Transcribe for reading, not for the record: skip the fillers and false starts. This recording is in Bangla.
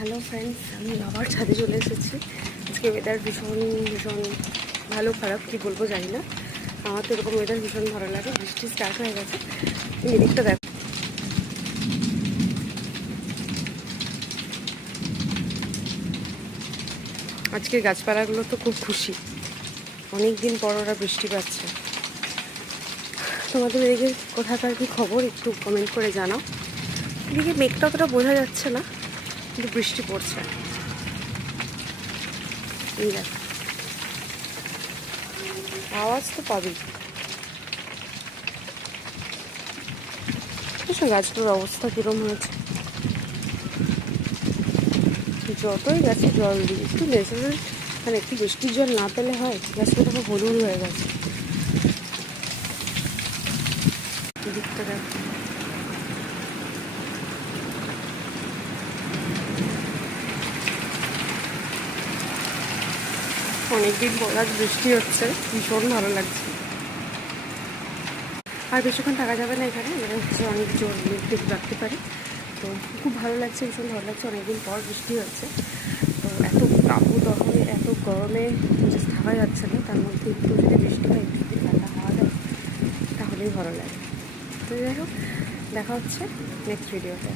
হ্যালো ফ্রেন্ডস, আমি আবার ছাদে চলে এসেছি। আজকে ওয়েদার ভীষণ ভীষণ ভালো খারাপ কী বলবো জানি না। আমার তো এরকম ওয়েদার ভীষণ ভালো লাগে। বৃষ্টি স্টার্ট হয়ে গেছে, এদিকটা দেখো। আজকের গাছপালাগুলো তো খুব খুশি, অনেক দিন পর ওরা বৃষ্টি পাচ্ছে। তোমাদের এদিকে কোথাকার কী খবর একটু কমেন্ট করে জানাও। এদিকে মেঘটা অতটা বোঝা যাচ্ছে না, কিন্তু বৃষ্টি পড়ছে। এই দেখো, আওয়াজ তো পাবি। গাছগুলোর অবস্থা কীরকম হয়েছে, যতই গাছে জল দিই একটু ন্যাচারাল, মানে একটু বৃষ্টির জল না পেলে হয়। গাছটা তখন হলুদ হয়ে গেছে। দিকটা দেখো, অনেকদিন পর আজ বৃষ্টি হচ্ছে, ভীষণ ভালো লাগছে। আর বেশিক্ষণ থাকা যাবে না এখানে, মানে হচ্ছে অনেক জোর মেঘ রাখতে পারে। তো খুব ভালো লাগছে, ভীষণ ভালো লাগছে। অনেকদিন পর বৃষ্টি হচ্ছে, তো এত তাপদাহে এত গরমে জাস্ট থাকা যাচ্ছে না। তার মধ্যে একটু যদি বৃষ্টি হয়, একটু যদি ঠান্ডা হাওয়া দেয়, তাহলেই ভালো লাগে। তো যাই হোক, দেখা হচ্ছে নেক্সট ভিডিওতে।